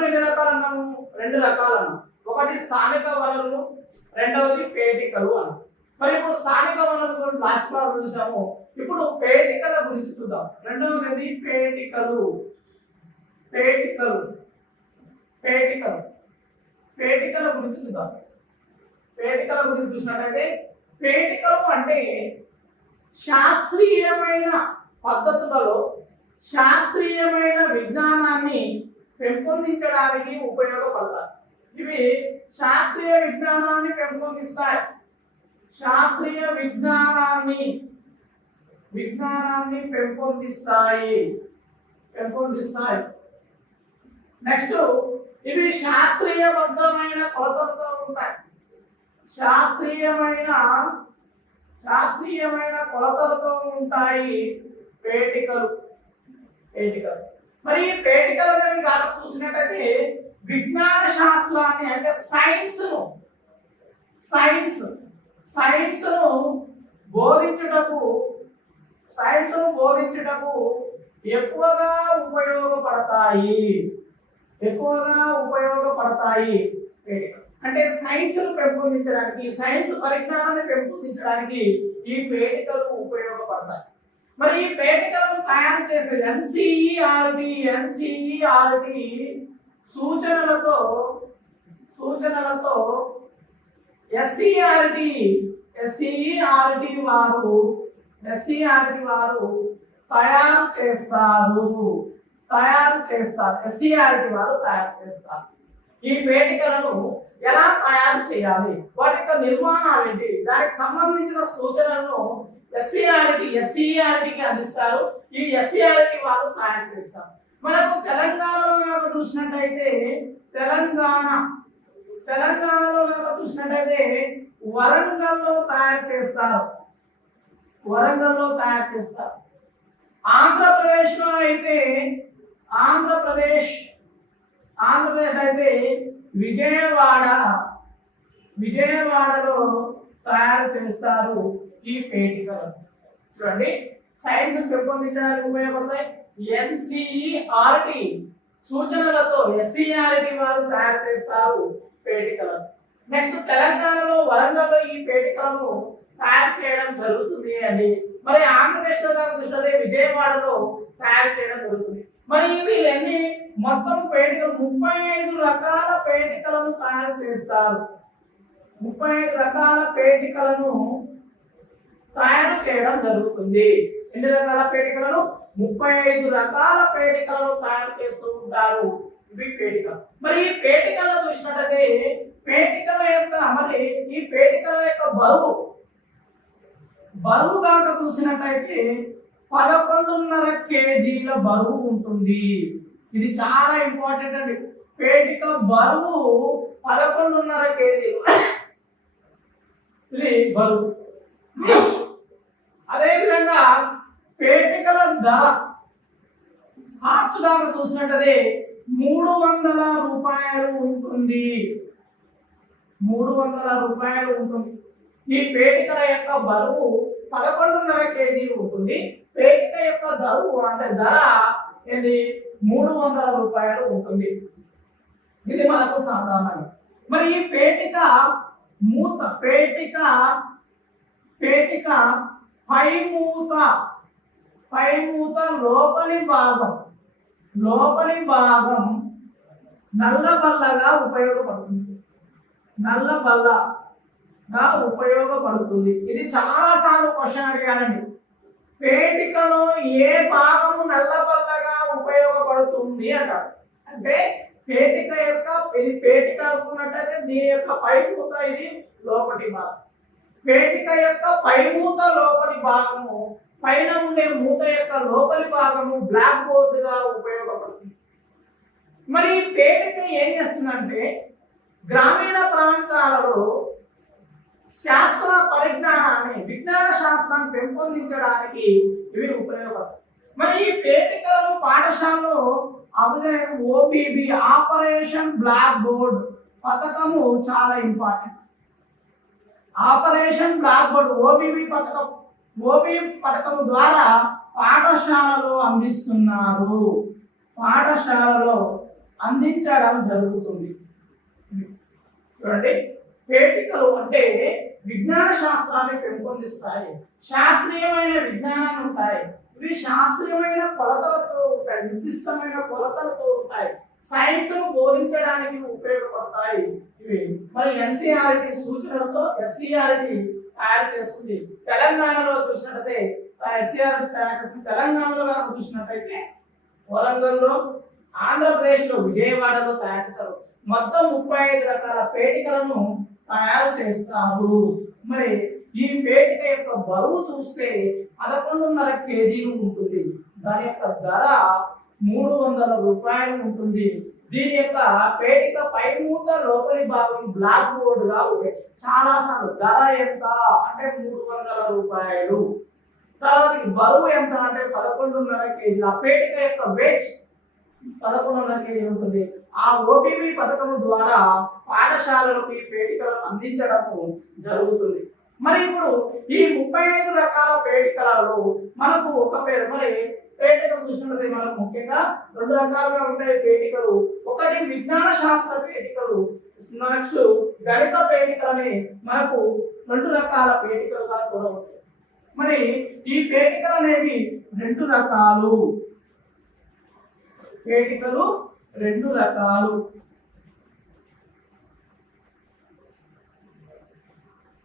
వనరులు ఎన్ని రకాలు అన్నాము? 2 రకాలు అన్నాము. ఒకటి స్థానిక వనరులు, రెండవది పేటికలు అన్నాము. మరి ఇప్పుడు స్థానిక వనరుల గురించి లాస్ట్ క్లాస్ చూసాము. ఇప్పుడు పేటికల గురించి చూద్దాం. రెండవది పేటికలు. పేటికల గురించి చూద్దాం. పేటికల గురించి చూసినట్లయితే పేటికలు అంటే శాస్త్రీయమైన పద్ధతులలో శాస్త్రీయమైన విజ్ఞానాన్ని పెంపొందించడానికి ఉపయోగపడతాయి. ఇవి శాస్త్రీయ విజ్ఞానాన్ని పెంపొందిస్తాయి. శాస్త్రీయ విజ్ఞానాన్ని పెంపొందిస్తాయి. నెక్స్ట్ ఇవి శాస్త్రీయబద్ధమైన కొలతలతో ఉంటాయి. శాస్త్రీయమైన కొలతలతో ఉంటాయి పేటికలు. మరి ఈ పేటికలు అనేవి కాక చూసినట్టయితే విజ్ఞాన శాస్త్రాన్ని అంటే సైన్స్ ను బోధించుటకు ఎక్కువగా ఉపయోగపడతాయి. అంటే సైన్స్ ను పెంపొందించడానికి, సైన్స్ పరిజ్ఞానాన్ని పెంపొందించడానికి ఈ పేటికలు ఉపయోగపడతాయి. మరి ఈ పేటికలను తయారు చేసే ఎన్సిఈఆర్టి సూచనలతో ఎస్సీఆర్టి వారు తయారు చేస్తారు. ఈ పేటికలను ఎలా తయారు చేయాలి, వాటి యొక్క నిర్మాణాలు ఏంటి, దానికి సంబంధించిన సూచనలను ఎస్సీఆర్టీకి అందిస్తారు. ఈ ఎస్సీఆర్టీ వారు తయారు చేస్తారు. మనకు తెలంగాణలో చూసినట్టయితే వరంగల్లో తయారు చేస్తారు. ఆంధ్రప్రదేశ్ అయితే విజయవాడలో తయారు చేస్తారు ఈ పేటికలు. చూడండి, సైన్స్ పెంపొందించడానికి ఉపయోగపడతాయి. ఎన్సిఈఆర్టి సూచనలతో ఎస్సీఆర్టి వారు తయారు చేస్తారు పేటికలను. నెక్స్ట్ తెలంగాణలో వరంగల్లో ఈ పేటికలను తయారు చేయడం జరుగుతుంది అండి. మరి ఆంధ్రప్రదేశ్ లో చూసినట్లయితే విజయవాడలో తయారు చేయడం జరుగుతుంది. మరి వీళ్ళన్నీ మొత్తం పేటికలు 35 రకాల పేటికలను తయారు చేస్తారు. 35 రకాల పేటికలను తయారు చేయడం జరుగుతుంది. ఎన్ని రకాల పేటికలను? 35 రకాల పేటికలను తయారు చేస్తూ ఉంటారు. ఇవి పేటికలు. మరి ఈ పేటికల్లో చూసినట్లయితే ఈ పేటికల యొక్క బరువు కాక చూసినట్టయితే 11.5 కేజీల బరువు ఉంటుంది. ఇది చాలా ఇంపార్టెంట్ అండి. పేటిక బరువు 11.5 కేజీలు. ఇది బరువు. అదే విధంగా పేటికల ధర కాస్ట్ దాకా చూసినట్టయితే 300 రూపాయలు ఉంటుంది. 300 రూపాయలు ఉంటుంది. ఈ పేటికల యొక్క బరువు 11.5 కేజీలు ఉంటుంది. పేటిక యొక్క ధర 300 రూపాయలు ఉంటుంది. ఇది మనకు సాధారణంగా. మరి ఈ పేటిక పై మూత లోపలి భాగం నల్లబల్లగా ఉపయోగపడుతుంది. ఇది చాలా సార్లు క్వశ్చన్ అడిగానండి. పేటికలో ఏ భాగము నల్లబల్లగా ఉపయోగపడుతుంది అంటారు. అంటే పేటిక అనుకున్నట్టయితే దీని యొక్క పై మూత ఇది లోపలి భాగం. పేటిక యొక్క పై మూత లోపలి భాగము, పైన ఉండే మూత యొక్క లోపలి భాగము బ్లాక్ బోర్డుగా ఉపయోగపడుతుంది. మరి పేటిక ఏం చేస్తుందంటే గ్రామీణ ప్రాంతాలలో శాస్త్ర పరిజ్ఞానాన్ని, విజ్ఞాన శాస్త్రాన్ని పెంపొందించడానికి ఇవి ఉపయోగపడతాయి. మరి ఈ పేటికలను పాఠశాలలో ఓబీబీ ఆపరేషన్ బ్లాక్ బోర్డ్ పథకము చాలా important. Operation black board OBB పథకం ద్వారా పాఠశాలలో అందిస్తున్నారు. అందించడం జరుగుతుంది. చూడండి, పేటికలు అంటే విజ్ఞాన శాస్త్రాన్ని పెంపొందిస్తాయి, శాస్త్రీయమైన విజ్ఞానాలు ఉంటాయి. ఇవి శాస్త్రీయమైన కొలతలతో ఉంటాయి, నిర్దిష్టమైన కొలతలతో ఉంటాయి, సైన్స్ ను బోధించడానికి ఉపయోగపడతాయి ఇవి. మరి ఎన్సీఆర్టీ సూచనలతో ఎస్సీఆర్టీ తయారు చేస్తుంది. తెలంగాణలో చూసినట్లయితే ఎస్సీఆర్టీ తయారు చేస్తుంది. తెలంగాణలో చూసినట్టయితే వరంగల్లో, ఆంధ్రప్రదేశ్ లో విజయవాడలో తయారు చేస్తారు. మొత్తం 35 రకాల పేటికలను తయారు చేస్తారు. మరి ఈ పేటిక యొక్క బరువు చూస్తే 11.5 కేజీలు ఉంటుంది. దాని యొక్క ధర 300 రూపాయలు ఉంటుంది. దీని యొక్క పేటిక పై మూత లోపలి భాగం బ్లాక్ బోర్డ్ గా ఉంటాయి. చాలా సార్లు ధర ఎంత అంటే 300 రూపాయలు. తర్వాత బరువు ఎంత అంటే 11.5 కేజీలు. ఆ పేటిక యొక్క వెయిట్ 11.5 కేజీలు ఉంటుంది. ఆ ఓటీవీ పథకం ద్వారా పాఠశాలలకు ఈ పేటికలను అందించడము జరుగుతుంది. మరి ఇప్పుడు ఈ 35 రకాల పేటికలలో మనకు ఒక పేరు, మరి పేటికలు చూసినట్లయితే మనకు ముఖ్యంగా 2 రకాలుగా ఉంటాయి పేటికలు. ఒకటి విజ్ఞాన శాస్త్ర పేటికలు, నెక్స్ట్ గణిత పేటికలని మనకు 2 రకాల పేటికలుగా చూడవచ్చు. మరి ఈ పేటికలు అనేవి 2 రకాలు. పేటికలు 2 రకాలు.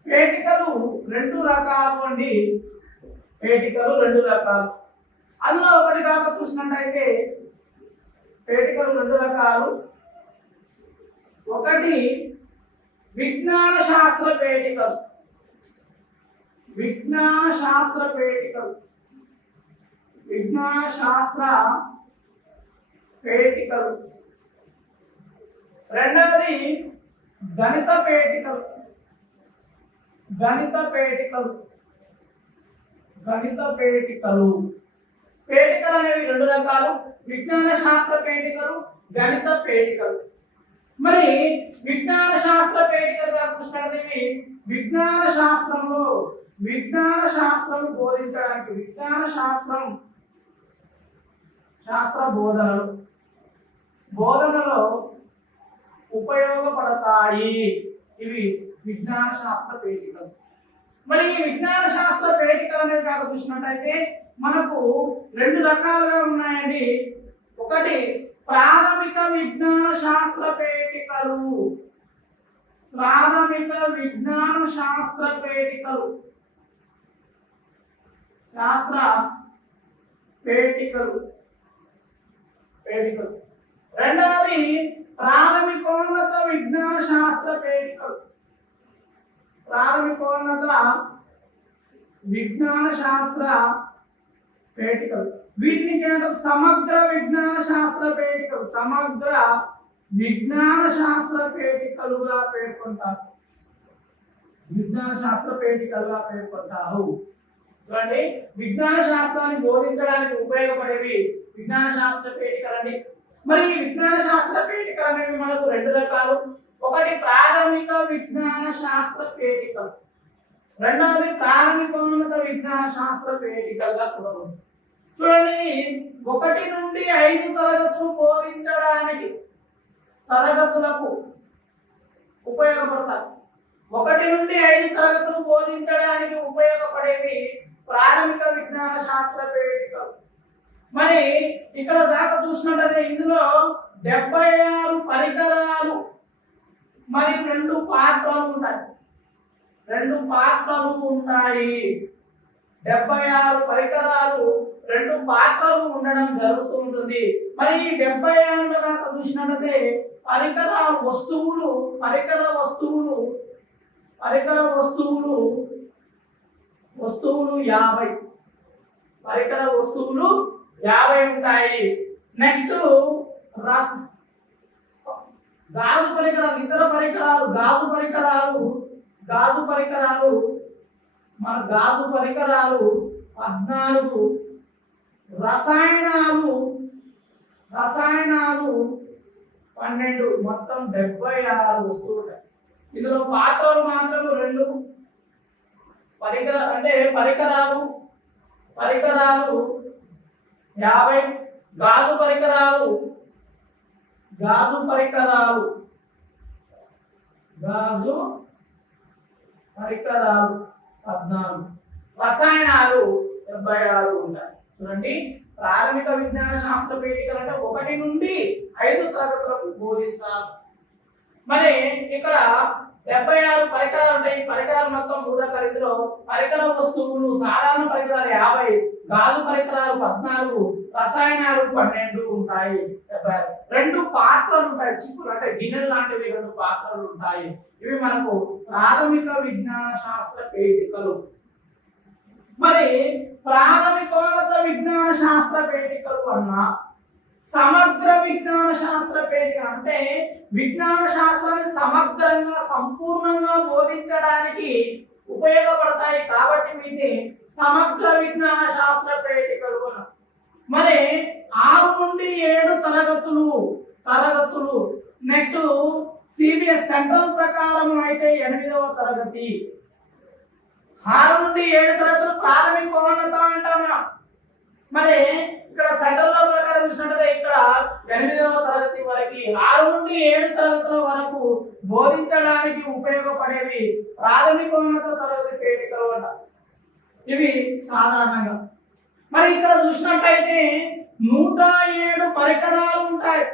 పేటికలు 2 రకాలు అండి. పేటికలు 2 రకాలు. అందులో ఒకటి కాక చూసినట్టయితే పేటికలు 2 రకాలు. ఒకటి విజ్ఞాన శాస్త్ర పేటికలు. విజ్ఞాన శాస్త్ర పేటికలు, విజ్ఞాన శాస్త్ర పేటికలు. రెండవది గణిత పేటికలు. గణిత పేటికలు, గణిత పేటికలు. పేటికలు అనేవి 2 రకాలు. విజ్ఞాన శాస్త్ర పేటికలు, గణిత పేటికలు. మరి విజ్ఞాన శాస్త్ర పేటికలుగా చూసినట్లయితే విజ్ఞాన శాస్త్రంలో విజ్ఞాన శాస్త్రం బోధించడానికి, విజ్ఞాన శాస్త్రం శాస్త్ర బోధనలో ఉపయోగపడతాయి ఇవి విజ్ఞాన శాస్త్ర పేటికలు. మరి ఈ విజ్ఞాన శాస్త్ర పేటికలు అనేవి కాక చూసినట్టయితే మనకు 2 రకాలుగా ఉన్నాయండి. ఒకటి ప్రాథమిక విజ్ఞాన శాస్త్ర పేటికలు. ప్రాథమిక విజ్ఞాన శాస్త్ర పేటికలు, శాస్త్ర పేటికలు, పేటికలు. రెండవది ప్రాథమికోన్నత విజ్ఞాన శాస్త్ర పేటికలు. ప్రాథమికోన్నత విజ్ఞాన శాస్త్ర పేటికలు. వీటిని సమగ్ర విజ్ఞాన శాస్త్ర పేటికలు, సమగ్ర విజ్ఞాన శాస్త్ర పేటికలుగా పేర్కొంటారు. విజ్ఞాన శాస్త్ర పేటికలుగా పేర్కొంటారు. చూడండి, విజ్ఞాన శాస్త్రాన్ని బోధించడానికి ఉపయోగపడేవి విజ్ఞాన శాస్త్ర పేటికలండి. మరి ఈ విజ్ఞాన శాస్త్ర పేటికలు అనేవి మనకు 2 రకాలు. ఒకటి ప్రాథమిక విజ్ఞాన శాస్త్ర పేటికలు, రెండవది ప్రాథమికోన్నత విజ్ఞాన శాస్త్ర పేటికలుగా చూడవచ్చు. చూడండి, 1 నుండి 5 తరగతులు బోధించడానికి తరగతులకు ఉపయోగపడతాయి. 1 నుండి 5 తరగతులు బోధించడానికి ఉపయోగపడేవి ప్రాథమిక విజ్ఞాన శాస్త్ర పేటికలు. మరి ఇక్కడ దాకా చూసినట్లయితే ఇందులో 76 పరికరాలు మరియు 2 పాత్రలు ఉంటాయి. 2 పాత్రలు ఉంటాయి. 76 పరికరాలు, 2 పాత్రలు ఉండడం జరుగుతూ ఉంటుంది. మరి ఈ 76 దాకా చూసినట్లయితే పరికర వస్తువులు 50. పరికర వస్తువులు 50 ఉంటాయి. నెక్స్ట్ గాజు పరికరాలు, ఇతర పరికరాలు, గాజు పరికరాలు మన గాజు పరికరాలు 14, రసాయనాలు 12, మొత్తం 76 వస్తువులు ఉంటాయి. ఇందులో పాత్రలు మాత్రం 2, పరికరాలు 50, గాజు పరికరాలు గాజు పరికరాలు, గాజు పరికరాలు 14, రసాయనాలు 76 ఉంటాయి. చూడండి, ప్రాథమిక విజ్ఞాన శాస్త్ర పేటికలు అంటే 1 నుండి 5 తరగతులకు బోధిస్తారు. మరి ఇక్కడ 76 పరికరాలు ఉంటాయి. ఈ పరికరాలు మొత్తం 3 రకాలు. ఇందులో పరికర వస్తువులు సాధారణ పరికరాలు 50, గాజు పరికరాలు 14, రసాయనాలు 12 ఉంటాయి. 2 పాత్రలు ఉంటాయి, చిప్పులు అంటే గిన్నెలు లాంటివి 2 పాత్రలు ఉంటాయి. ఇవి మనకు ప్రాథమిక విజ్ఞాన శాస్త్ర పేటికలు. మరి ప్రాథమికోన్నత విజ్ఞాన శాస్త్ర పేటికలు అన్నా సమగ్ర విజ్ఞాన శాస్త్ర పేటిక అంటే విజ్ఞాన శాస్త్రాన్ని సమగ్రంగా సంపూర్ణంగా బోధించడానికి ఉపయోగపడతాయి కాబట్టి వీటిని సమగ్ర విజ్ఞాన శాస్త్ర పేటికలు అన్నారు. మరి 6 నుండి 7 తరగతులు నెక్స్ట్ సిబిఎస్ సెంట్రల్ ప్రకారం అయితే 8వ తరగతి. 6 నుండి 7 తరగతులు ప్రాథమికోన్నత అంటామా. మరి ఇక్కడ సెంట్రల్ లో ప్రకారం చూసినట్లయితే ఇక్కడ 8వ తరగతి వరకు 6 నుండి 7 తరగతుల వరకు బోధించడానికి ఉపయోగపడేవి ప్రాథమికోన్నత తరగతి పేటికలు అంట. ఇవి సాధారణంగా. మరి ఇక్కడ చూసినట్లయితే 107 పరికరాలు ఉంటాయి.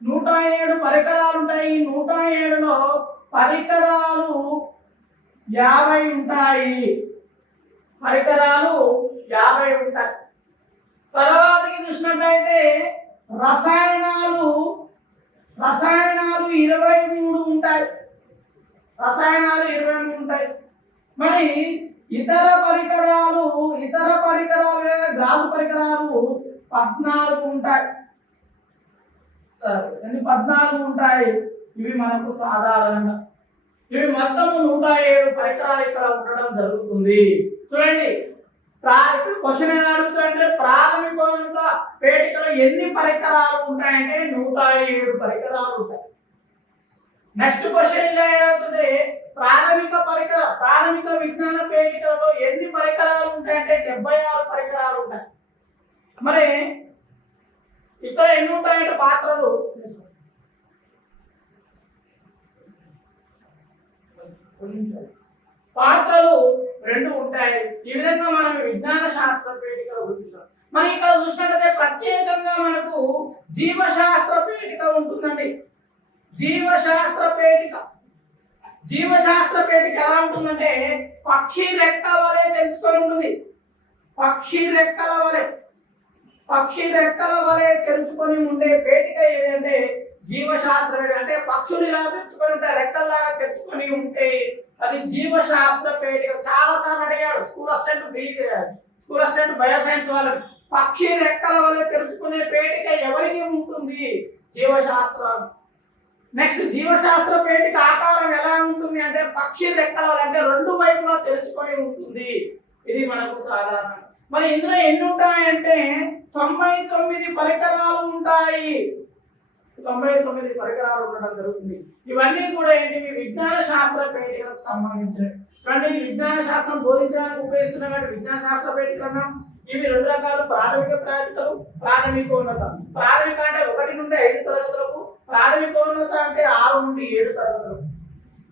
107 పరికరాలు ఉంటాయి. 107లో పరికరాలు 50 ఉంటాయి. పరికరాలు 50 ఉంటాయి. తర్వాతకి చూసినట్లయితే రసాయనాలు 23 ఉంటాయి. రసాయనాలు 23 ఉంటాయి. మరి ఇతర పరికరాలు లేదా గాజు పరికరాలు 14 ఉంటాయి. సరే, 14 ఉంటాయి. ఇవి మనకు సాధారణంగా ఇవి మొత్తం 107 పరికరాలు ఇక్కడ ఉండడం జరుగుతుంది. చూడండి, క్వశ్చన్ ఎలా అడుగుతాయంటే ప్రాథమికోన్నత పేటికలో ఎన్ని పరికరాలు ఉంటాయంటే 107 పరికరాలు ఉంటాయి. నెక్స్ట్ క్వశ్చన్ ఇలా ఏమవుతుంది, ప్రాథమిక విజ్ఞాన పేటికలో ఎన్ని పరికరాలు ఉంటాయంటే 76 పరికరాలు ఉంటాయి. మరి ఇక్కడ ఎన్ని ఉంటాయంటే పాత్రలు పాత్రలు 2 ఉంటాయి. ఈ విధంగా మనం విజ్ఞాన శాస్త్ర పేటికలు గుర్తించాం. మరి ఇక్కడ చూసినట్లయితే ప్రత్యేకంగా మనకు జీవశాస్త్ర పేటిక ఉంటుందండి. జీవశాస్త్ర పేటిక ఎలా ఉంటుందంటే పక్షి రెక్క వలె తెలుసుకొని ఉంటుంది. పక్షి రెక్కల వలె తెరుచుకొని ఉండే పేటిక ఏదంటే జీవశాస్త్ర పేటిక. అంటే పక్షులు ఇలా తెరుచుకొని ఉంటాయి, రెక్కల్లాగా తెరుచుకొని ఉంటే అది జీవశాస్త్ర పేటిక. చాలా సార్లు అడిగాడు స్కూల్ అసిస్టెంట్ బయోసైన్స్ వాళ్ళని, పక్షి రెక్కల వలె తెరుచుకునే పేటిక ఎవరికి ఉంటుంది? జీవశాస్త్రం. నెక్స్ట్ జీవశాస్త్ర పేటిక ఆకారం ఎలా ఉంటుంది అంటే పక్షి రెక్కల వలె, అంటే 2 వైపులా తెరుచుకొని ఉంటుంది. ఇది మనకు సాధారణం. మరి ఇందులో ఎన్ని ఉంటాయంటే 99 పరికరాలు ఉంటాయి. 99 పరికరాలు ఉండడం జరుగుతుంది. ఇవన్నీ కూడా ఏంటివి? విజ్ఞాన శాస్త్ర పేటికలకు సంబంధించినవి. చూడండి, విజ్ఞాన శాస్త్రం బోధించడానికి ఉపయోగిస్తున్నటువంటి విజ్ఞాన శాస్త్ర పేటికలు ఇవి 2 రకాలు. ప్రాథమిక పేటికలు, ప్రాథమికోన్నత. ప్రాథమిక అంటే 1 నుండి 5 తరగతులకు, ప్రాథమికోన్నత అంటే 6 నుండి 7 తరగతులకు.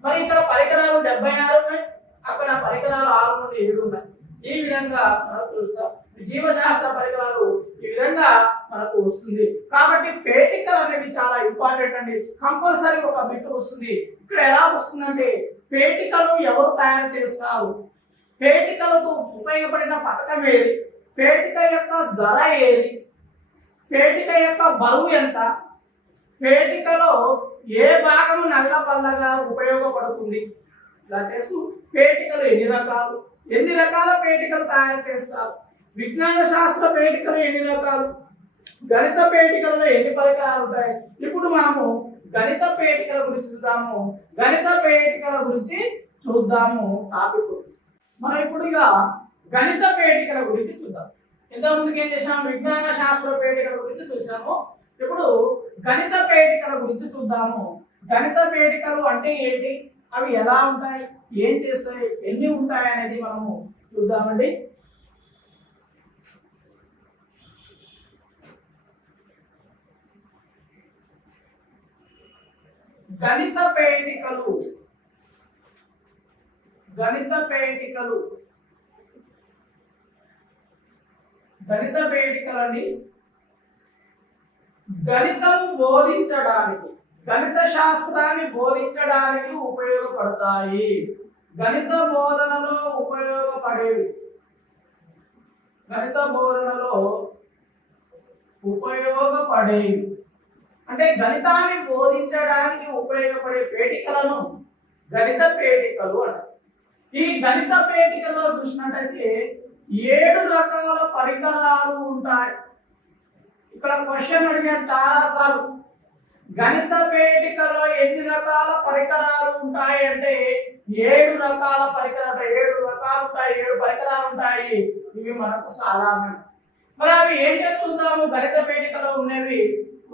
మరి ఇక్కడ పరికరాలు 76 ఉన్నాయి, అక్కడ పరికరాలు 6 నుండి 7 ఉన్నాయి. ఈ విధంగా మనం చూస్తాం. జీవశాస్త్ర పరికరాలు ఈ విధంగా మనకు వస్తుంది. కాబట్టి పేటికలు అనేవి చాలా ఇంపార్టెంట్ అండి. కంపల్సరీ ఒక బిట్ వస్తుంది. ఇక్కడ ఎలా వస్తుందంటే పేటికలు ఎవరు తయారు చేస్తారు, పేటికలకు ఉపయోగపడిన పథకం ఏది, పేటిక యొక్క ధర ఏది, పేటిక యొక్క బరువు ఎంత, పేటికలో ఏ భాగం నల్లబల్లగా ఉపయోగపడుతుంది, ఇలా చేస్తూ పేటికలు ఎన్ని రకాల పేటికలు తయారు చేస్తారు, విజ్ఞాన శాస్త్ర పేటికలు ఎన్ని రకాలు, గణిత పేటికలలో ఎన్ని పరికరాలు ఉంటాయి. ఇప్పుడు మనము గణిత పేటికల గురించి చూద్దాము టాపిక్. మనం ఇప్పుడు ఇక గణిత పేటికల గురించి చూద్దాం. ఇంతకుముందుకు ఏం చేసాము, విజ్ఞాన శాస్త్ర పేటికల గురించి చూసాము. ఇప్పుడు గణిత పేటికల గురించి చూద్దాము. గణిత పేటికలు అంటే ఏంటి, అవి ఎలా ఉంటాయి, ఏం చేస్తాయి, ఎన్ని ఉంటాయి అనేది మనము చూద్దామండి. గణిత పేటికలు. గణిత పేటికలు, గణిత పేటికలని గణితము బోధించడానికి, గణిత శాస్త్రాన్ని బోధించడానికి ఉపయోగపడతాయి. గణిత బోధనలో ఉపయోగపడేవి, గణిత బోధనలో ఉపయోగపడేవి అంటే గణితాన్ని బోధించడానికి ఉపయోగపడే పేటికలను గణిత పేటికలు అంటారు. ఈ గణిత పేటికలో చూసినట్టయితే 7 రకాల పరికరాలు ఉంటాయి. ఇక్కడ క్వశ్చన్ అడిగారు చాలా సార్లు, గణిత పేటికలో ఎన్ని రకాల పరికరాలు ఉంటాయి అంటే 7 రకాల పరికరాలు. 7 రకాలు ఉంటాయి, 7 పరికరాలు ఉంటాయి. ఇవి మనకు సాధారణం. మరి అవి ఏంటో చూద్దాము. గణిత పేటికలో ఉన్నవి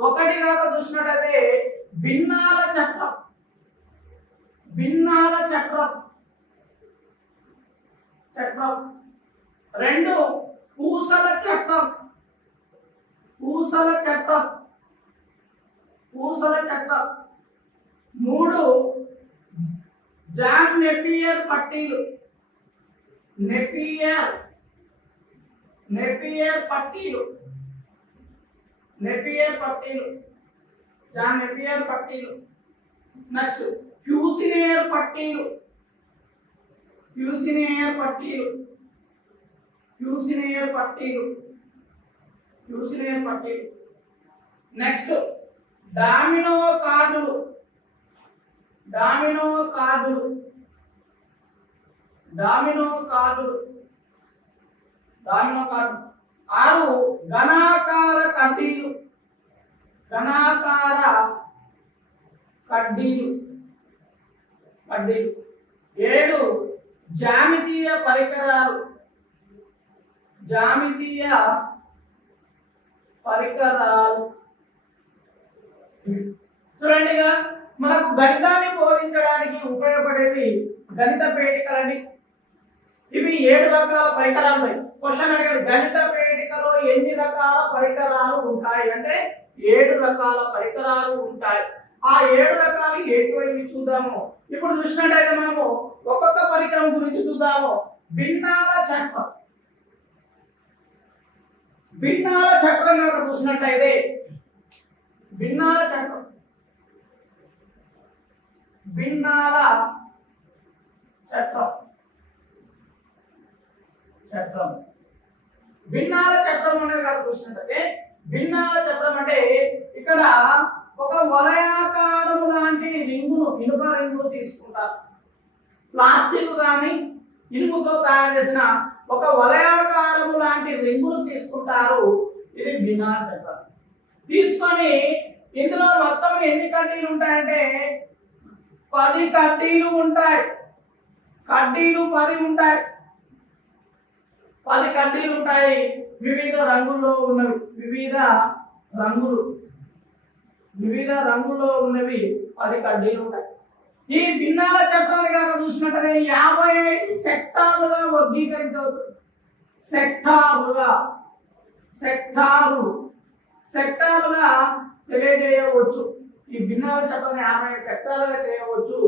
ఒకటి కాక చూసినట్టయితే భిన్నాల చట్రం. భిన్నాల చట్రం. చట్రం 2 పూసల చట్రం. పూసల చట్రం. పూసల చట్రం 3 జాన్ నెపియర్ పట్టీలు. నెపియర్ పట్టీలు. నెపియర్ పట్టీలు, జాన్ నెపియర్ పట్టీలు. నెక్స్ట్ ఫ్యూసినియర్ పట్టీలు. ఫ్యూసినియర్ పట్టీలు. ఫ్యూసినియర్ పట్టీలు. ఫ్యూసినియర్ పట్టీలు. నెక్స్ట్ డామినో కార్డులు. డామినో కార్డులు. డామినో కార్డులు. డామినో కార్డులు 6 ఘనాకార కడ్డీలు. ఘనాకార కడ్డీలు. 7 జ్యామితీయ పరికరాలు. జ్యామితీయ పరికరాలు. చూడండిగా మనకు గణితాన్ని బోధించడానికి ఉపయోగపడేవి గణిత పేటికలని. ఇవి 7 రకాల పరికరాలు ఉన్నాయి. క్వశ్చన్ అడిగారు, గణిత పేటికలో ఎన్ని రకాల పరికరాలు ఉంటాయి అంటే 7 రకాల పరికరాలు ఉంటాయి. ఆ 7 రకాలు ఏంటివి చూద్దాము. ఇప్పుడు చూసినట్టయితే మనము ఒక్కొక్క పరికరం గురించి చూద్దాము. భిన్నాల చట్రం. భిన్నాల చట్రం కనుక చూసినట్టయితే భిన్నాల చట్రం. భిన్నాల చట్రం. చట్రం భిన్నాల చట్రం అనేది కనుక చూసినట్టయితే భిన్నాల చట్రం అంటే ఇక్కడ ఒక వలయాకారము లాంటి రింగును, ఇనుప రింగును తీసుకుంటారు. ప్లాస్టిక్ కానీ ఇనుముతో తయారు చేసిన ఒక వలయాకారము లాంటి రింగును తీసుకుంటారు. ఇది భిన్నాల చట్రం. తీసుకొని ఇందులో మొత్తం ఎన్ని కడ్డీలు ఉంటాయంటే 10 కడ్డీలు ఉంటాయి. కడ్డీలు 10 ఉంటాయి. 10 కడ్డీలు ఉంటాయి. వివిధ రంగుల్లో ఉన్నవి. వివిధ రంగుల్లో ఉన్నవి 10 కడ్డీలు ఉంటాయి. ఈ భిన్నాల చట్టాన్ని కనుక చూసినట్టయితే 55 సెక్టార్లుగా వర్గీకరించవచ్చు. సెక్టారుగా తెలియజేయవచ్చు. ఈ భిన్నాల చట్టాన్ని 55 సెక్టార్లుగా చేయవచ్చు.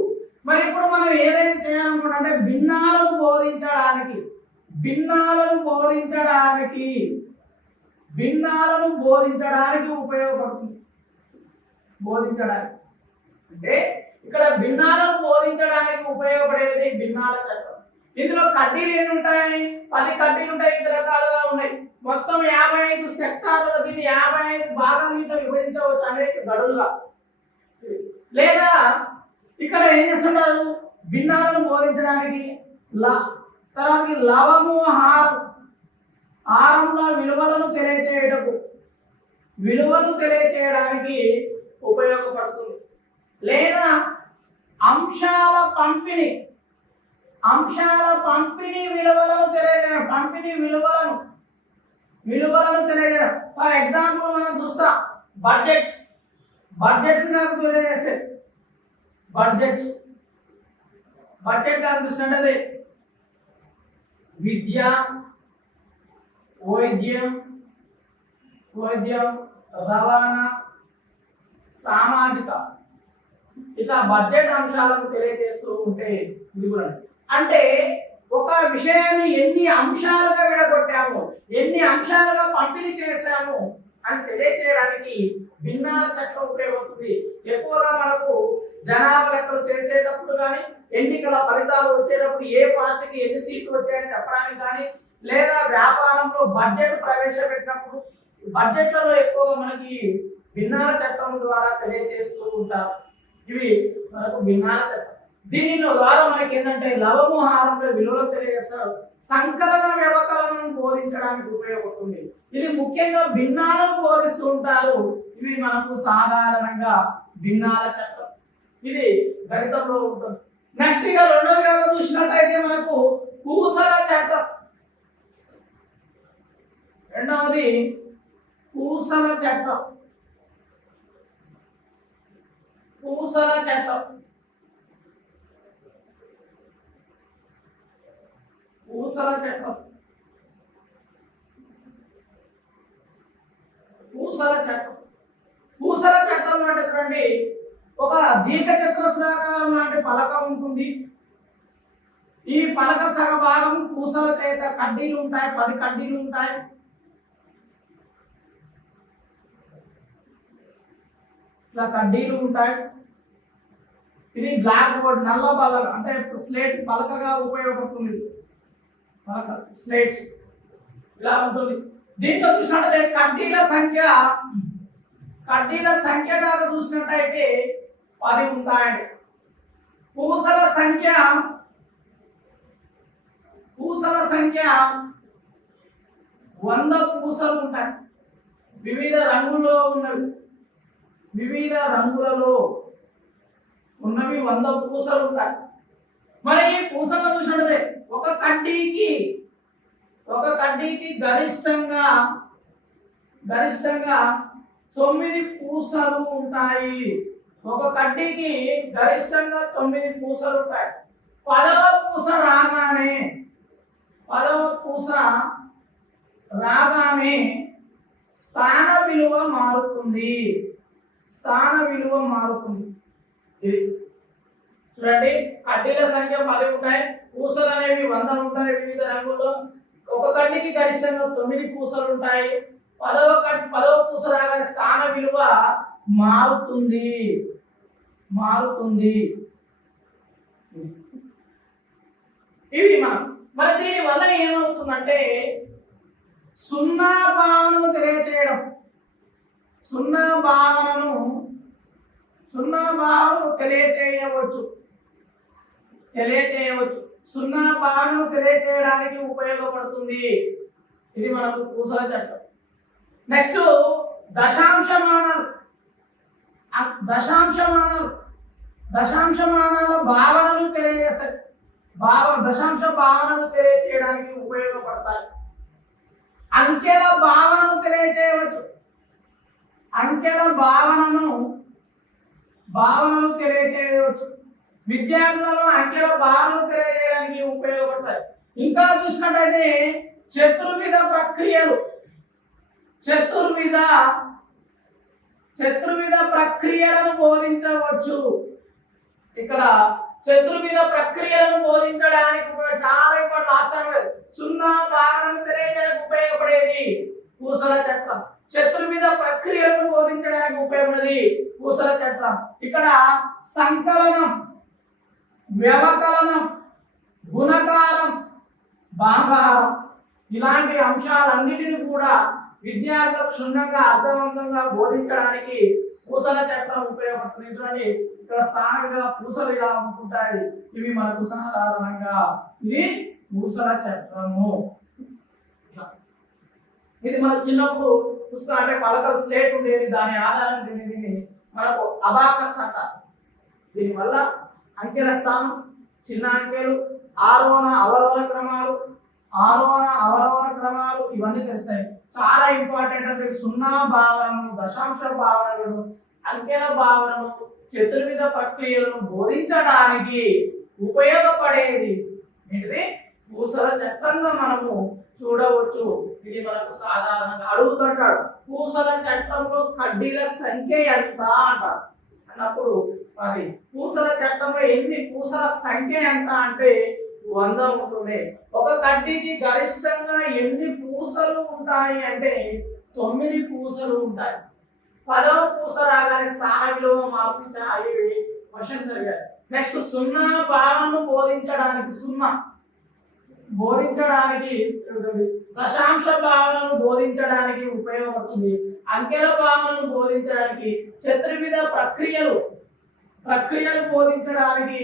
మరి ఇప్పుడు మనం ఏదైతే చేయాలనుకుంటే భిన్నాలను బోధించడానికి ఉపయోగపడుతుంది. బోధించడానికి అంటే ఇక్కడ భిన్నాలను బోధించడానికి ఉపయోగపడేది భిన్నాల చట్టం. ఇందులో కడ్డీలు ఎన్ని ఉంటాయి? 10 కడ్డీలు ఉంటాయి. 5 రకాలుగా ఉన్నాయి. మొత్తం 55 సెక్టార్లుగా దీన్ని 55 భాగాలుగా విభజించవచ్చు అనేక గడులుగా. లేదా ఇక్కడ ఏం చేస్తుంటారు? భిన్నాలను బోధించడానికి తర్వాత లవము హారంలో విలువలు తెలియచేయడానికి ఉపయోగపడుతుంది. లేదా అంశాల పంపిణీ విలువలను తెలియజేయడం. ఫర్ ఎగ్జాంపుల్ మనం చూస్తాం బడ్జెట్ నాకు తెలియజేస్తే బడ్జెట్ నాకు చూసినట్టు విద్య, వైద్యం, రవాణా, సామాజిక ఇట్లా బడ్జెట్ అంశాలను తెలియజేస్తూ ఉంటే ఇది కూడా అంటే ఒక విషయాన్ని ఎన్ని అంశాలుగా విడగొట్టాము, ఎన్ని అంశాలుగా పంపిణీ చేశాము అని తెలియచేయడానికి భిన్నాల చట్టం ఉపయోగపడుతుంది. ఎక్కువగా మనకు జనాభా లెక్కలు చేసేటప్పుడు కానీ, ఎన్నికల ఫలితాలు వచ్చేటప్పుడు ఏ పార్టీకి ఎన్ని సీట్లు వచ్చాయని చెప్పడానికి కానీ, లేదా వ్యాపారంలో బడ్జెట్ ప్రవేశపెట్టినప్పుడు బడ్జెట్లలో ఎక్కువగా మనకి భిన్నాల చట్టం ద్వారా తెలియజేస్తూ ఉంటారు. ఇవి మనకు భిన్నాల చట్టం. దీని ద్వారా మనకి ఏంటంటే లవము హారంలో విలువలు తెలియజేస్తారు, సంకలన వ్యవకలనం బోధించడానికి ఉపయోగపడుతుంది. ఇది ముఖ్యంగా భిన్నాలను బోధిస్తూ ఉంటారు. ఇవి మనకు సాధారణంగా భిన్నాల చట్టం, ఇది గణితంలో ఉంటుంది. నెక్స్ట్ ఇక రెండోదిగా చూసినట్టయితే మనకు పూసల చట్టం. రెండవది పూసల చట్టం. పూసల చట్టం పూసల చట్టం పూసల చట్టం పూసల చట్టం అంటే చూడండి, ఒక దీర్ఘ చతురస్రాకారం లాంటి పలక ఉంటుంది. ఈ పలక సగ భాగం పూసల చేత కడ్డీలు ఉంటాయి, 10 కడ్డీలు ఉంటాయి. ఇట్లా కడ్డీలు ఉంటాయి. ఇది బ్లాక్ బోర్డ్, నల్ల పలక అంటే స్లేట్ పలకగా ఉపయోగపడుతుంది. పలక స్లేట్స్ ఇలా ఉంటుంది. దీంట్లో చూసినట్టయితే కడ్డీల సంఖ్య దాకా చూసినట్టయితే 10 ఉంటాయండి. పూసల సంఖ్య 100 పూసలు ఉంటాయి. వివిధ రంగులలో ఉన్నవి 100 పూసలు ఉంటాయి. మరి ఈ పూసలు చూసినట్లయితే ఒక కడ్డీకి గరిష్టంగా 9 పూసలు ఉంటాయి. ఒక కడ్డీకి గరిష్టంగా 9 పూసలు ఉంటాయి. 10వ పూస రాగానే స్థాన విలువ మారుతుంది. ఇది చూడండి, కడ్డీల సంఖ్య 10 ఉంటాయి, పూసలు అనేవి 100 ఉంటాయి వివిధ రంగుల్లో. ఒక కడ్డీకి గరిష్టంగా 9 పూసలు ఉంటాయి. 10వ పూస రాగానే స్థాన విలువ మారుతుంది. ఇవి మరి దీని వల్ల ఏమవుతుందంటే సున్నా భావనను తెలియచేయడం. సున్నా భావనను తెలియచేయవచ్చు. సున్నా భావనను తెలియచేయడానికి ఉపయోగపడుతుంది. ఇది మనకు పూసల చట్టం. నెక్స్ట్ దశాంశమానాల భావనలు తెలియజేస్తాయి. దశాంశ భావనలు తెలియచేయడానికి ఉపయోగపడతాయి. అంకెల భావనను తెలియచేయవచ్చు. భావనను తెలియచేయవచ్చు. విద్యార్థులను అంకెల భావనను తెలియజేయడానికి ఉపయోగపడతాయి. ఇంకా చూసినట్టయితే చతుర్విధ ప్రక్రియలను బోధించవచ్చు. ఇక్కడ చతుర్విధ ప్రక్రియలను బోధించడానికి చాలా ఇంపార్టెంట్. సున్నా భావనను తెలియజేయడానికి ఉపయోగపడేది పూసల చట్టం. చతుర్విధ ప్రక్రియలను బోధించడానికి ఉపయోగపడేది పూసల చట్టం. ఇక్కడ సంకలనం, వ్యవకలనం, గుణకారం, భాగాహారం ఇలాంటి అంశాలన్నిటిని కూడా విద్యార్థులకు క్షుణ్ణంగా అర్థవంతంగా బోధించడానికి పూసల చట్టం ఉపయోగపడుతుంది. చూడండి, ఇక్కడ స్థానికంగా పూసలు ఇలా ఉంటుంటాయి. ఇవి మనకు సాధారణంగా ఇది పూసల చట్టము. ఇది మన చిన్నప్పుడు పుస్తకం అంటే పలకల స్లేట్ ఉండేది, దాని ఆధారం దీన్ని మనకు అబాకస్ అంటారు. దీనివల్ల అంకెల స్థానం, చిన్న అంకెలు, ఆరోహణ అవరోహణ క్రమాలు ఇవన్నీ తెలుస్తాయి. చాలా ఇంపార్టెంట్ అంటే సున్నా భావనలు, దశాంశ భావనలు, అంకెల భావనలు, చతుర్విధ ప్రక్రియలను బోధించడానికి ఉపయోగపడేది ఏంటిది పూసల చట్టంగా మనము చూడవచ్చు. ఇది మనకు సాధారణంగా అడుగుతుంటాడు, పూసల చట్టంలో కడ్డీల సంఖ్య ఎంత అంటారు. అన్నప్పుడు అది పూసల చట్టంలో ఎన్ని పూసల సంఖ్య ఎంత అంటే 100 ఉంటుంది. ఒక కడ్డీకి గరిష్టంగా ఎన్ని పూసలు ఉంటాయి అంటే 9 పూసలు ఉంటాయి. 10వ పూస రాగానే స్థాన విలువ మార్పించాలి. ఇవి క్వశ్చన్స్ అడిగారు. నెక్స్ట్ సున్నా భావనను బోధించడానికి దశాంశ భావనను బోధించడానికి ఉపయోగపడుతుంది. అంకెల భావనను బోధించడానికి చతుర్విధ ప్రక్రియలు బోధించడానికి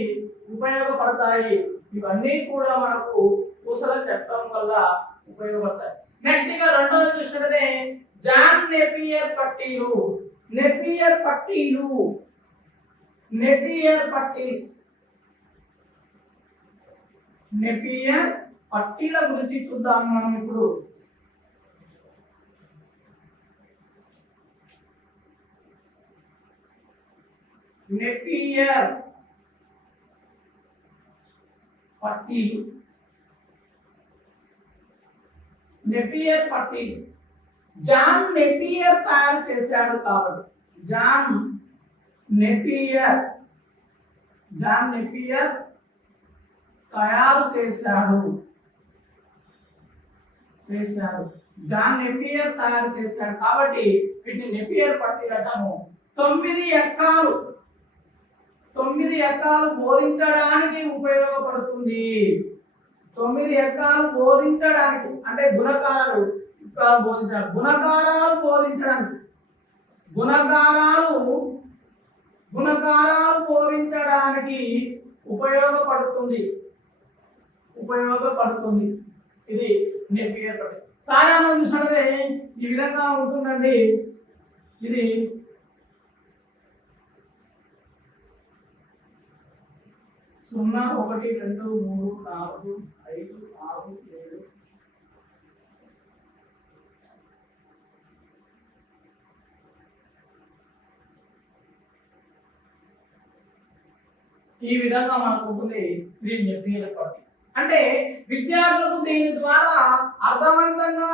ఉపయోగపడతాయి. ఇవన్నీ కూడా మనకు పూసల చట్టం వల్ల ఉపయోగపడతాయి. నెక్స్ట్ ఇక రెండోది చూసినట్లయితే జాన్ నెపియర్ పట్టీల గురించి చూద్దాం మనం ఇప్పుడు. నెపియర్ పట్టీలు జాన్ నెపియర్ తయారు చేశాడు. కాబట్టి జాన్ నెపియర్ తయారు చేశాడు. కాబట్టి వీటిని నెపియర్ పట్టీలు అంటాము. 9 ఎక్కాలు బోధించడానికి ఉపయోగపడుతుంది. 9 ఎక్కాలు బోధించడానికి అంటే గుణకారాలు బోధించడానికి ఉపయోగపడుతుంది. ఇది నెపియర్ పట్టిక. సాధారణ చూసినట్లయితే ఈ విధంగా ఉంటుందండి. ఇది 0 1 2 3 4 5 6 7 ఈ విధంగా మనకు ఉంటుంది. ఇది నెపియర్ పట్టిక. అంటే విద్యార్థులకు దీని ద్వారా అర్థవంతంగా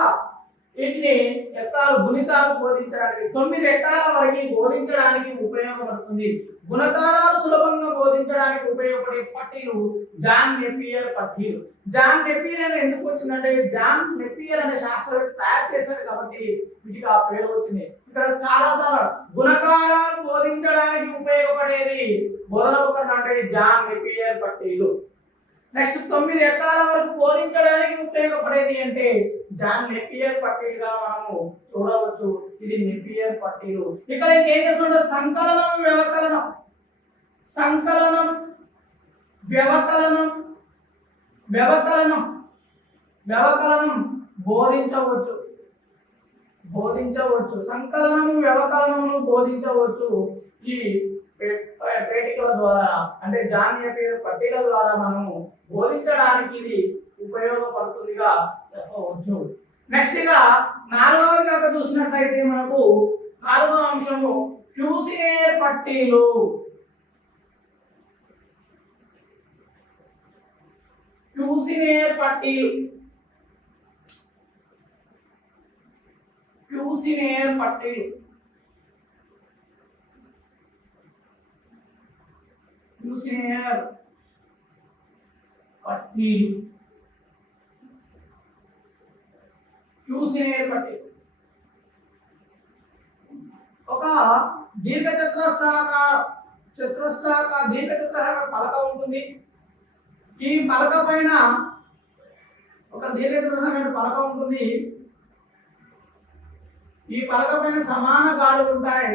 వీటిని ఎక్కాలు గుణితాలు బోధించడానికి 9 ఎక్కాల వరకు బోధించడానికి ఉపయోగపడుతుంది. గుణకారాలు సులభంగా బోధించడానికి ఉపయోగపడే పట్టీలు జాన్ నెపియర్ పట్టీలు. జాన్ నెపియర్ ఎందుకు వచ్చిందంటే జాన్ నెపియర్ అనే శాస్త్రవేత్త తయారు చేశారు కాబట్టి వీటికి ఆ పేరు వచ్చింది. ఇక్కడ చాలా సార్లు గుణకారాలు బోధించడానికి ఉపయోగపడేది బోధన ఉపకరణం అంటే జాన్ నెపియర్ పట్టీలు. నెక్స్ట్ 9 ఎక్కాల వరకు బోధించడానికి ఉపయోగపడేది అంటే జాన్ నెపియర్ పట్టీలుగా మనము చూడవచ్చు. ఇది నెపియర్ పట్టీలు. ఇక్కడ ఇంకేం చేస్తుంటే వ్యవకలనం బోధించవచ్చు. సంకలనము వ్యవకలనమును బోధించవచ్చు. ఈ పేటికల ద్వారా అంటే జాన్ నెపియర్ పట్టీల ద్వారా మనము బోధించడానికి ఇది ఉపయోగపడుతుందిగా చెప్పవచ్చు. నెక్స్ట్ గా నాలుగవది కాక చూసినట్లయితే మనకు నాలుగవ అంశము క్యూసినేర్ పట్టీలు. క్యూసినేర్ పట్టీలు ఒక దీర్ఘచతురస్రాకార పలక ఉంటుంది. ఈ పలక పైన ఒక దీర్ఘచతురస్రాకార పలక ఉంటుంది. ఈ పలక పైన సమాన గాడులు ఉంటాయి.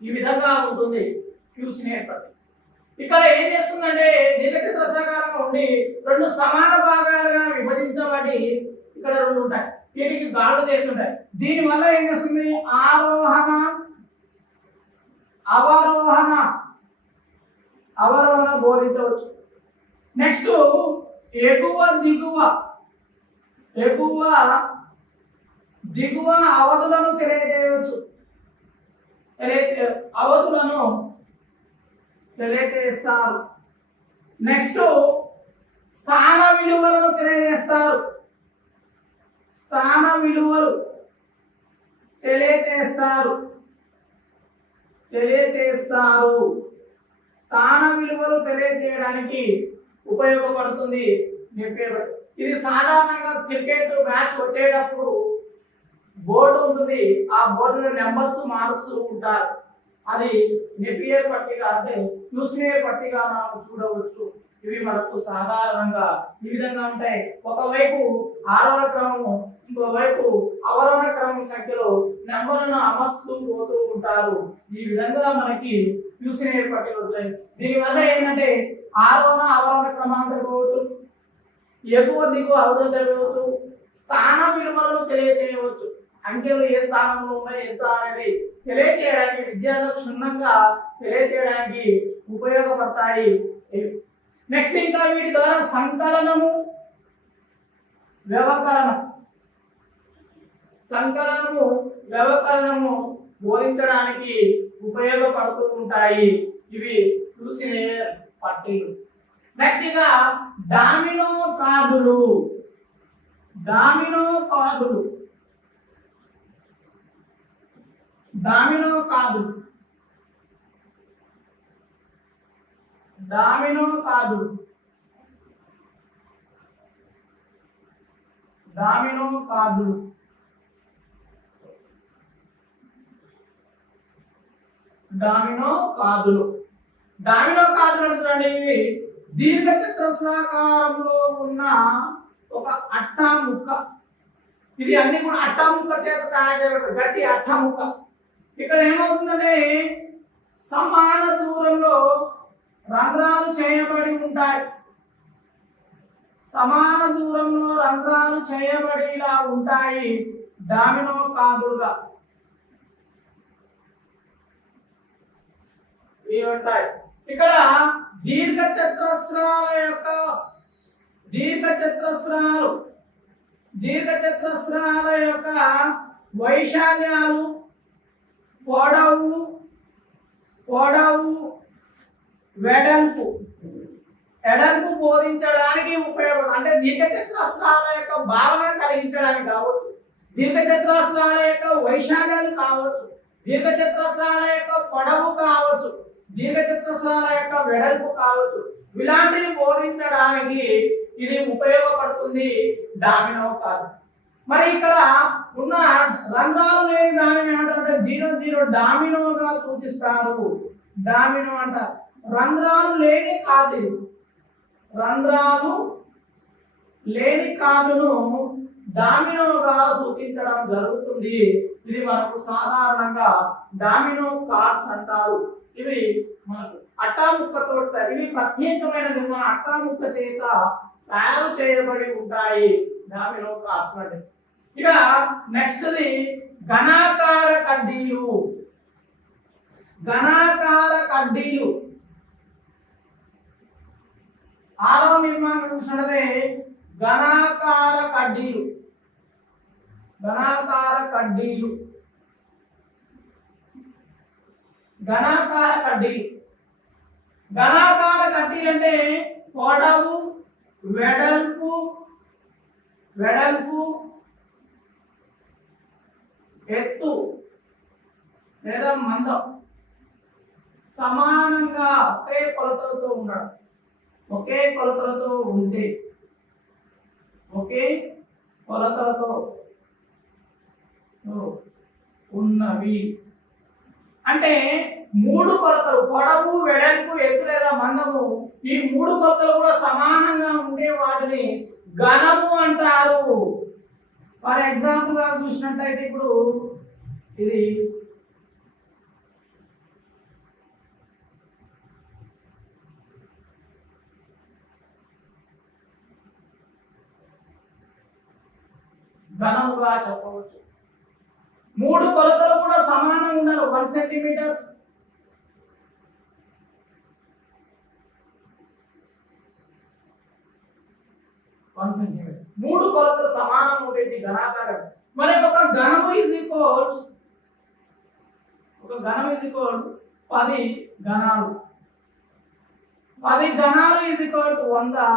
ఈ విధంగా ఉంటుంది క్యూసినేర్ పట్టీలు. ఇక్కడ ఏం చేస్తుందంటే దీర్ఘచతురస్రాకారంగా ఉండి రెండు సమాన భాగాలుగా విభజించబడి ఇక్కడ రెండు ఉంటాయి, వీటికి గాళ్ళు చేస్తుంటాయి. దీని వల్ల ఏం చేస్తుంది, ఆరోహణ అవరోహణ అవరోహణ బోధించవచ్చు. నెక్స్ట్ ఎగువ దిగువ, ఎగువ దిగువ అవధులను తెలియజేయవచ్చు, అవధులను తెలియజేస్తారు. నెక్స్ట్ స్థాన విలువలను తెలియజేస్తారు, స్థాన విలువలు తెలియజేస్తారు, స్థాన విలువలు తెలియజేయడానికి ఉపయోగపడుతుంది నెప్పేరు. ఇది సాధారణంగా క్రికెట్ మ్యాచ్ వచ్చేటప్పుడు బోర్డు ఉంటుంది, ఆ బోర్డులో నెంబర్స్ మారుస్తూ ఉంటారు. అది నెపియర్ పట్టిక అంటే యూస్నియర్ పట్టిక మనం చూడవచ్చు. ఇవి మనకు సాధారణంగా ఈ విధంగా ఉంటాయి. ఒకవైపు ఆరోహణ క్రమము, ఇంకోవైపు అవరోహణ క్రమం సంఖ్యలో నెంబర్లను అమర్చుతూ పోతూ ఉంటారు. ఈ విధంగా మనకి యూస్నియర్ పట్టికలు ఉంటాయి. దీనివల్ల ఏంటంటే ఆరోహణ అవరోహణ క్రమాన్ని తెలుసుకోవచ్చు, ఎగువ దిగువ అవధులు తెలియవచ్చు, స్థాన విలువలను తెలియజేయవచ్చు. అంకెలు ఏ స్థానంలో ఉన్నాయి ఎంత అనేది తెలియజేయడానికి, విద్యార్థులకు క్షుణ్ణంగా తెలియజేయడానికి ఉపయోగపడతాయి. నెక్స్ట్ ఇంకా వీటి ద్వారా సంకలనము వ్యవకరణం, సంకలనము వ్యవకరణము బోధించడానికి ఉపయోగపడుతూ ఉంటాయి. ఇవి చూసిన పట్టీలు. నెక్స్ట్ ఇక డామినో కార్డులు, డామినో కార్డులు, డామినో కార్డులు, డామినో కార్డులు, డామినో కార్డులు, డామినో కార్డులు. డామినో కార్డులు అంటే ఇవి దీర్ఘచతురస్రాకారంలో ఉన్న ఒక అట్టా ముక్క. ఇది అన్ని కూడా అట్టా ముక్క చేత తయారు చేయబడ్డ గట్టి అట్టా ముక్క. ఇక్కడ ఏమవుతుందంటే సమాన దూరంలో రంధ్రాలు చేయబడి ఉంటాయి, సమాన దూరంలో రంధ్రాలు చేయబడి ఇలా ఉంటాయి డామినో కార్డులుగా ఇవి ఉంటాయి. ఇక్కడ దీర్ఘచతురస్రాల యొక్క దీర్ఘచతురస్రాల యొక్క వైశాల్యాలు పొడవు వెడల్పు బోధించడానికి ఉపయోగపడుతుంది. అంటే దీర్ఘచతురస్రాల యొక్క భావన కలిగించడానికి కావచ్చు, దీర్ఘచతురస్రాల యొక్క వైశాల్యాలు కావచ్చు, దీర్ఘచతురస్రాల యొక్క పొడవు కావచ్చు, దీర్ఘచతురస్రాల యొక్క వెడల్పు కావచ్చు, ఇలాంటివి బోధించడానికి ఇది ఉపయోగపడుతుంది డామినో కార్డు. మరి ఇక్కడ ఉన్న రంధ్రాలు లేని దానిని ఏమంటారంటే 0 డామినోగా సూచిస్తారు. డామినో అంటారు. రంధ్రాలు లేని కార్డు ఇది. రంధ్రాలు లేని కార్డును డామినోగా సూచించడం జరుగుతుంది. ఇది మనకు సాధారణంగా డామినో కార్డ్స్ అంటారు. ఇవి మనకు అట్టా ముక్కతో, ఇవి ప్రత్యేకమైన నిర్మాణ అట్టా ముక్క చేత తయారు చేయబడి ఉంటాయి డామినో కార్డ్స్ అంటే. ఇక నెక్స్ట్ ది ఘనాకార కడ్డీలు, ఘనాకార కడ్డీలు. ఆరో నిర్మాణం చూసినట్లయితే ఘనాకార కడ్డీలు, ఘనాకార కడ్డీలు, ఘనాకార కడ్డీలు. ఘనాకార కడ్డీలు అంటే పొడవు వెడల్పు ఎత్తు లేదా మందం సమానంగా ఒకే కొలతలతో ఉండడం, ఒకే కొలతలతో ఉంటే, ఒకే కొలతలతో ఉన్నవి అంటే 3 కొలతలు పొడవు వెడల్పు ఎత్తు లేదా మందము, ఈ 3 కొలతలు కూడా సమానంగా ఉండే వాటిని ఘనము అంటారు. ఫర్ ఎగ్జాంపుల్ గా చూసినట్లయితే ఇప్పుడు ఇది ఘనముగా చెప్పవచ్చు. మూడు కొలతలు కూడా సమానం ఉండాలి. 1 సెంటీమీటర్స్, 1 సెంటీమీటర్, మూడు కొలతలు సమానం ఉండేది ఘనాకారం. మరి ఒక ఘనము ఈజ్ ఈక్వల్స్ 10 ఘనాలు. 10 ఘనాలు ఈజ్ ఈక్వల్ టు 100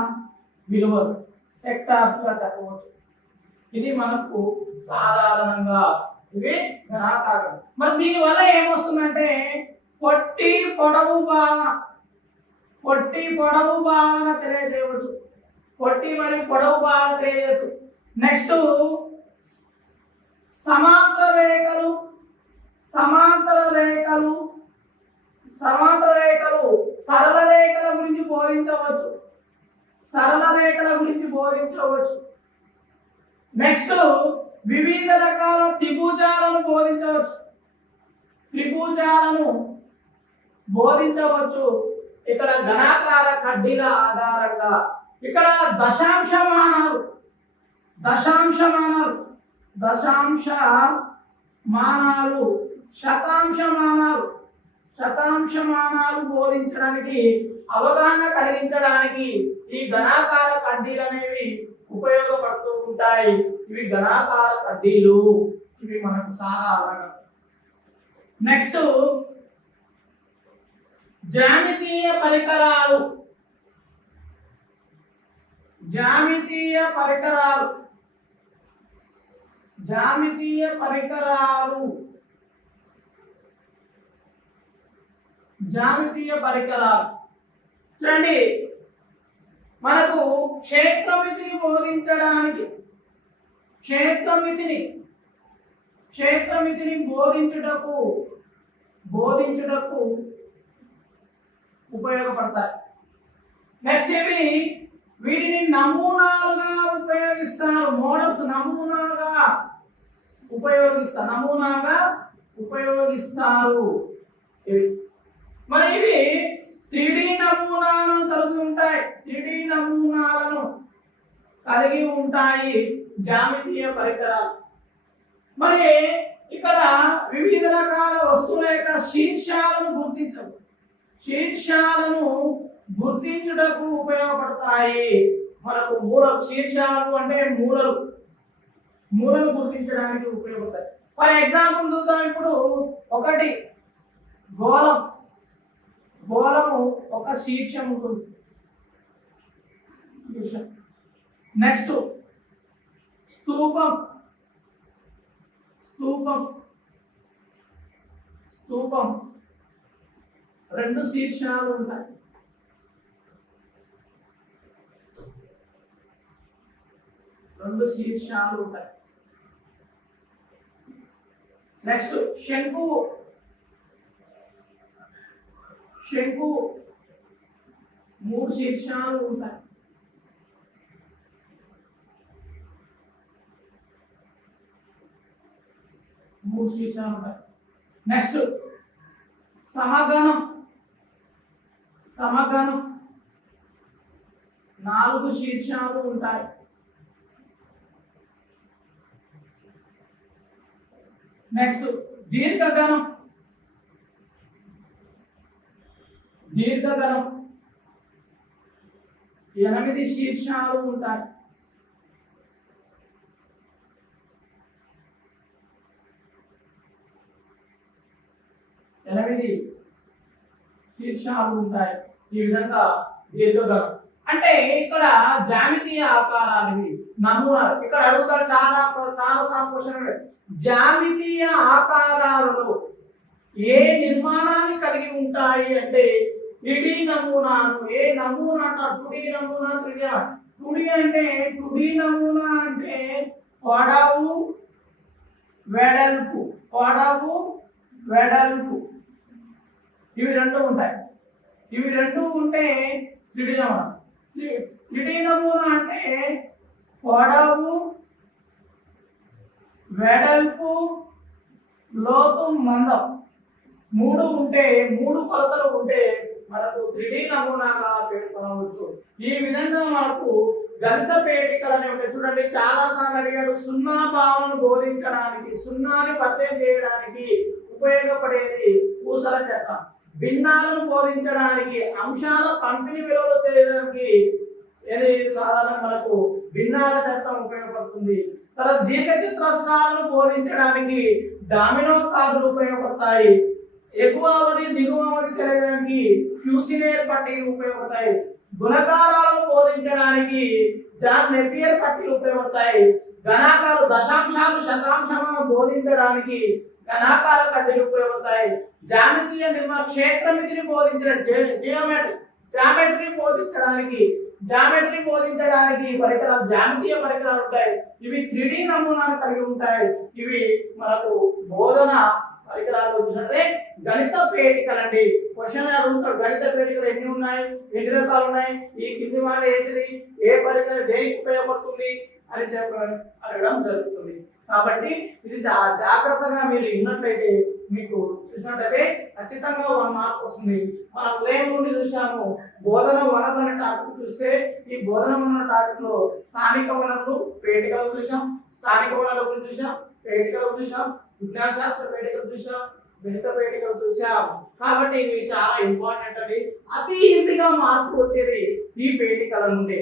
విలువలు, సెక్టార్స్ గా చెప్పవచ్చు. ఇది మనకు సాధారణంగా ఇవి ఘనాకారం. మరి దీని వల్ల ఏమొస్తుందంటే పొట్టి పొడవు భావన తెలియజేయవచ్చు. పొట్టి మరియు పొడవు భావన తెలియజేయవచ్చు. నెక్స్ట్ సమాంతర రేఖలు సరళ రేఖల గురించి బోధించవచ్చు. నెక్స్ట్ వివిధ రకాల త్రిభుజాలను బోధించవచ్చు. ఇక్కడ ఘనాకార కడ్డీల ఆధారంగా ఇక్కడ దశాంశమానాలు శతాంశమానాలు బోధించడానికి, అవగాహన కలిగించడానికి ఈ ఘనాకార కడ్డీలు అనేవి ఉపయోగపడుతూ ఉంటాయి. ఇవి ఘనాకార కడ్డీలు, ఇవి మనకు సాధారణ. నెక్స్ట్ జ్యామితీయ పరికరాలు. జ్యామితీయ పరికరాలు చూడండి. మనకు క్షేత్రమితిని బోధించుటకు ఉపయోగపడతాయి. నెక్స్ట్ వీటిని నమూనాలుగా ఉపయోగిస్తారు. మోడల్స్ నమూనాగా ఉపయోగిస్తారు. మరి ఇవి 3D నమూనాలను కలిగి ఉంటాయి జ్యామితీయ పరికరాలు. మరి ఇక్కడ వివిధ రకాల వస్తువుల యొక్క శీర్షాలను గుర్తించుటకు ఉపయోగపడతాయి. మనకు శీర్షాలు అంటే మూలలు గుర్తించడానికి ఉపయోగపడతాయి. ఫర్ ఎగ్జాంపుల్ చూద్దాం. ఇప్పుడు ఒకటి గోళము ఒక శీర్షం ఉంటుంది. నెక్స్ట్ స్తూపం రెండు శీర్షాలు ఉంటాయి. నెక్స్ట్ శంకు 3 శీర్షాలు ఉంటాయి. నెక్స్ట్ సమగణం 4 శీర్షాలు ఉంటాయి. నెక్స్ట్ దీర్ఘగణం 8 శీర్షాలు ఉంటాయి. ఈ విధంగా దీర్ఘగణం అంటే ఇక్కడ జ్యామితీయ ఆకారాలు, నమూనాలు. ఇక్కడ అడుగుతారు చాలా సంకోచనలు. జ్యామితీయ ఆకారాలలో ఏ నిర్మాణాన్ని కలిగి ఉంటాయి అంటే 3D నమూనాను. ఏ నమూనా అంట? 2D నమూనా, 3D. 2D నమూనా అంటే పొడవు వెడల్పు ఇవి రెండు ఉంటాయి. ఇవి రెండు ఉంటే 3D నమూనా. 3D నమూనా అంటే పొడవు వెడల్పు లోతు మందం 3 ఉంటే, 3 కొలతలు ఉంటే మనకు 3D నమూనాగా పేర్కొనవచ్చు. ఈ విధంగా మనకు గణిత పేటికలు అనేవి ఉంటాయి. చూడండి చాలా సార్లు అడిగాడు. సున్నా భావనను బోధించడానికి, సున్నాని పరిచయం చేయడానికి ఉపయోగపడేది పూసల చట్టం. భిన్నాలను బోధించడానికి, అంశాల పంపిణీ విలువలు తెలియడానికి సాధారణ మనకు భిన్నాల చట్టం ఉపయోగపడుతుంది. తర్వాత దీర్ఘ చతురస్రాలను బోధించడానికి డామినో కార్డులు ఉపయోగపడతాయి. ఎగువ అవధి దిగువ అవధి చేయడానికి క్యూసినేర్ పట్టీలు ఉపయోగపడతాయి. గుణకారాలను బోధించడానికి జాన్ నెపియర్ పట్టీలు ఉపయోగపడతాయి. గణాకాలు దశాంశాలు శతాంశాలను బోధించడానికి గణాకార కడ్డీలు ఉపయోగపడతాయి. జ్యామితీయ క్షేత్రమితిని జామెట్రీ బోధించడానికి పరికరాలు, జ్యామితీయ పరికరాలు ఉంటాయి. ఇవి 3D నమూనాను కలిగి ఉంటాయి. ఇవి మనకు బోధన పరికరాలు చూసినట్లయితే గణిత పేటికలు అండి. క్వశ్చన్ అడుగుతాడు, గణిత పేటికలు ఎన్ని ఉన్నాయి, ఎన్ని రకాలు ఉన్నాయి, ఈ కింది వాటి ఏంటిది, ఏ పరికరం దేనికి ఉపయోగపడుతుంది అని అడగడం జరుగుతుంది. కాబట్టి ఇది చాలా జాగ్రత్తగా మీరు విన్నట్లయితే మీకు చూసినట్లయితే ఖచ్చితంగా 1 మార్క్ వస్తుంది. మనం ఉదయం నుండి చూసాము బోధన వనరులు అనే టాపిక్ చూస్తే, ఈ బోధన వనరుల టాపిక్ లో స్థానిక వనరులు పేటికలు చూసాం, స్థానిక వనరుల గురించి చూసాం, పేటికలు చూసాం, విజ్ఞాన శాస్త్ర పేటికలు చూసాం, గణిత పేటికలు చూసాం. కాబట్టి ఇవి చాలా ఇంపార్టెంట్ అండి. అతి ఈజీగా మార్కులు వచ్చేది ఈ పేటికల నుండి.